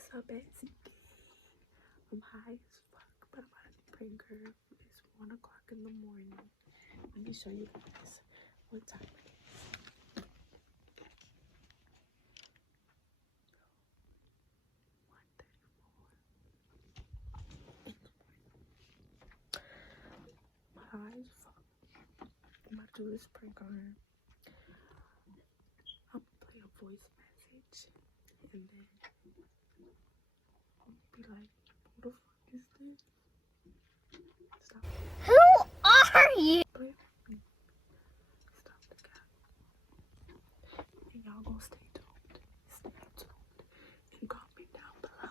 What's up, Bessie? I'm high as fuck, but I'm about to prank her. It's 1 o'clock in the morning. Let me show you guys what time it is. I'm high as fuck. I'm about to do this prank on her. I'm gonna play a voice message and then I'll be like, who the fuck is this? Stop. Who are you? Play with me. Stop the cat. And y'all gonna stay tuned. Stay tuned. And comment down below.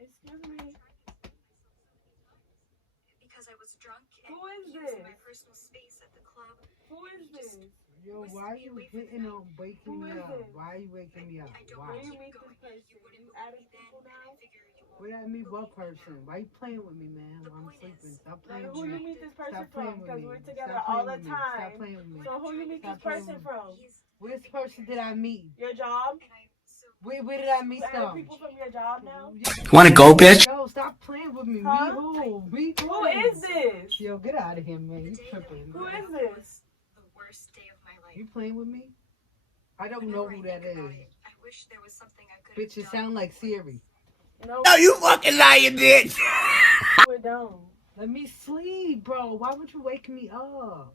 Excuse me. Because I was drunk and Who is using this? my personal space at the club. Who is this? Yo, why are you hitting on waking me up? Why are you waking me up? Where Why? you meet this person? You adding people now? Where I meet what person? Why you playing with me, man? While I'm sleeping. Stop playing Like, with who you me. meet this person Stop playing from? with Because me. we're together Stop all playing the with me. Stop time. playing with me. So who you meet Stop this playing person with me. from? Which person did I meet? Your job? Where did I meet You adding them? people from your job now? Wanna go, bitch? Yo, stop playing with me. Huh? Me who? Me who? Who is this? Yo, get out of here, man. You tripping. Who is this? The worst day of my life. You playing with me? I don't know who that is. I wish there was something I could Bitch, it sound like Siri. No, No, you fucking lying, bitch. we don't. Let me sleep, bro. Why would you wake me up?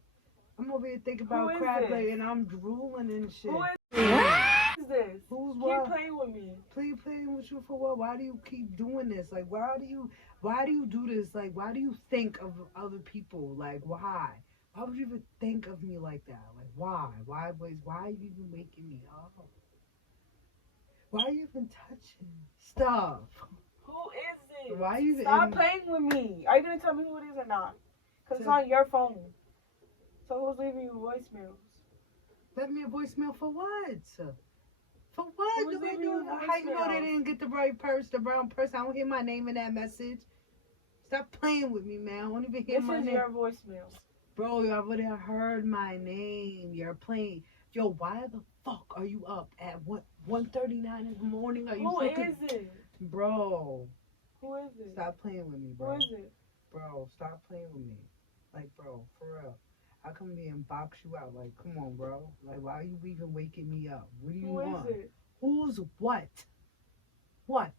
I'm over here thinking about Who is crab this? leg and I'm drooling and shit. Who is this? Who's Keep what? playing with me. Playing with you for what? Why do you keep doing this? Like, why do you do this? Like, why do you think of other people? Like, why? Why would you even think of me like that? Like, why? Why are you even waking me up? Why are you even touching stuff? Who is this? Why are you Stop even... playing with me. Are you going to tell me who it is or not? Because it's on your phone. So who's leaving you voicemails? Let me a voicemail for what? For what? Who's Do they leaving do? you How you know they voicemails? didn't get the right person, the wrong person? I don't hear my name in that message. Stop playing with me, man. I don't even hear This my is name. your voicemails. Bro, you already heard my name. You're playing. Yo, why the fuck are you up at 1:39 in the morning? Are you Who fucking... is it? Bro, Who is it? stop playing with me, Who bro. is it? Bro, stop playing with me. Like, bro, for real. I come here and box you out. Like, come on, bro. Like, why are you even waking me up? What do you want? Who is it? Who's what? What?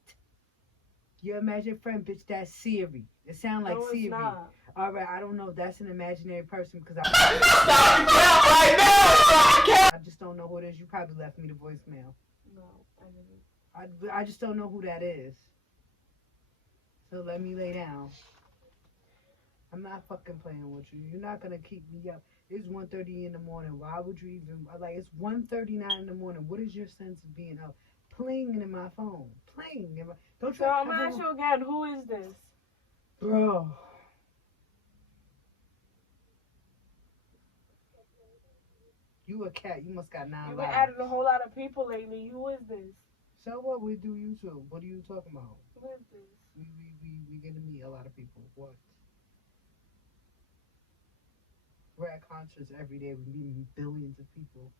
Your imaginary friend, bitch, that's Siri. It sound like No, it's Siri. not. All right, I don't know. That's an imaginary person because Stop it right now. I just don't know who it is. You probably left me the voicemail. No, I didn't. I just don't know who that is. So let me lay down. I'm not fucking playing with you. You're not gonna keep me up. It's 1:30 in the morning. Why would you even like? It's 1:39 in the morning. What is your sense of being up? Playing in my phone. Playing in my. Don't you? So I'm gonna ask you again. Who is this? Bro. You a cat. You must got 9 You've been lives. adding a whole lot of people lately. Who is this? So what? We do YouTube. What are you talking about? Who is this? We get to meet a lot of people. What? We're at concerts every day. We meet billions of people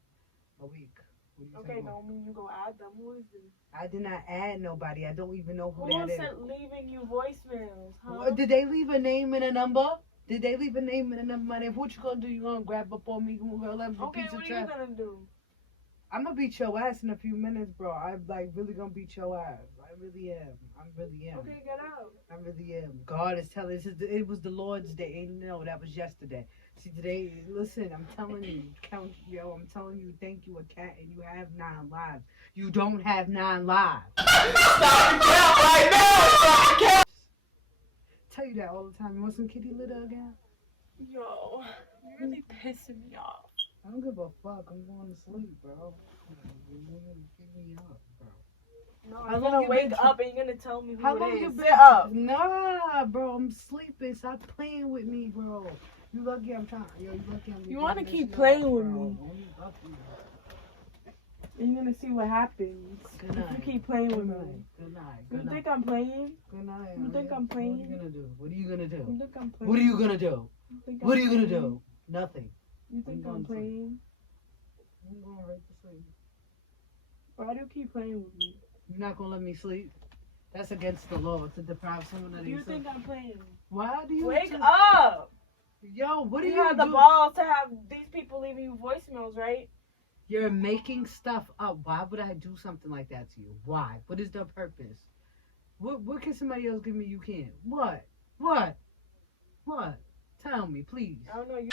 a week. What are you Okay, talking about? don't mean you gonna add them. Who is this? I did not add nobody. I don't even know who Who that is. sent leaving you voicemails, huh? What, did they leave a name and a number? Did they leave a name and a number? And what you gonna do? You gonna grab up on me? You gonna let me Okay, piece what of are you trash? gonna do? I'm gonna beat your ass in a few minutes, bro. I'm like really gonna beat your ass. I really am. I really am. Okay, get out. I really am. God is telling us it was the Lord's day. No, that was yesterday. See, today, listen, I'm telling you, I'm telling you, thank you, a cat, and you have 9 lives. You don't have 9 lives. Tell you that all the time. You want some kitty litter again? Yo, you're really pissing me off. I don't give a fuck. I'm going to sleep, bro. You're gonna give me up, bro. No, How I'm long gonna you wake been- up and you're gonna tell me How who long it you is. been? Sit up. Nah, bro, I'm sleeping. Stop playing with me, bro. You lucky I'm trying. Yo, you lucky I'm. You wanna getting keep this playing shit with off, bro. me. You lucky. And you're gonna see what happens Good if night. you keep playing with Good me. night. Good night. You Good night. think I'm playing? Good night. You think I'm What are playing? you gonna do? What are you gonna You do? think I'm playing? What are you gonna do? You think What are I'm you gonna playing? do? Nothing. You think I'm I'm going to sleep. playing? I'm going right to sleep. Why do you keep playing with me? You're not gonna let me sleep. That's against the law to deprive someone of You their think I'm playing? Why do you Wake just- up! Yo, what do You you have the do? balls to have these people leaving you voicemails, right? You're making stuff up. Why would I do something like that to you? Why? What is the purpose? What can somebody else give me you can't? What? Tell me, please. I don't know. You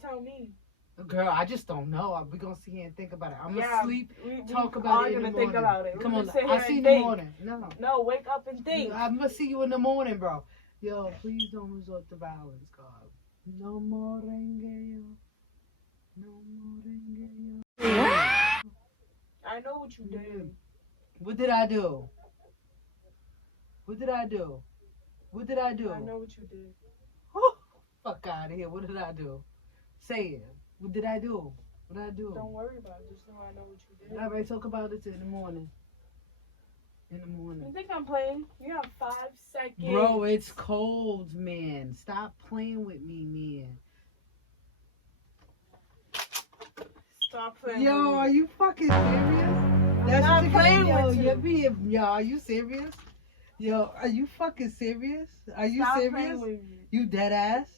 tell me. Girl, I just don't know. We're gonna sit here and think about it. I'm gonna Yeah, sleep, we talk are about it in the gonna morning. think about it. Come We're on, gonna sit I'll here see you in and the think. morning. No. No, wake up and think. I'm gonna see you in the morning, bro. Yo, please don't resort to violence, God. No more rengue. No more rengue. I know what you did. What did I do? What did I do? What did I do? I know what you did. Fuck out of here. What did I do? Say it. What did I do? What did I do? Don't worry about it. Just know I know what you did. All right, talk about it in the morning. In the You morning. think I'm playing? You have 5 seconds. Bro, it's cold, man. Stop playing with me, man. Stop playing. Yo, with are me. you fucking serious? That's not what you're playing yo, with you. you're being, yo, are you serious? Yo, are you fucking serious? Are you Stop serious? playing with me. You dead ass?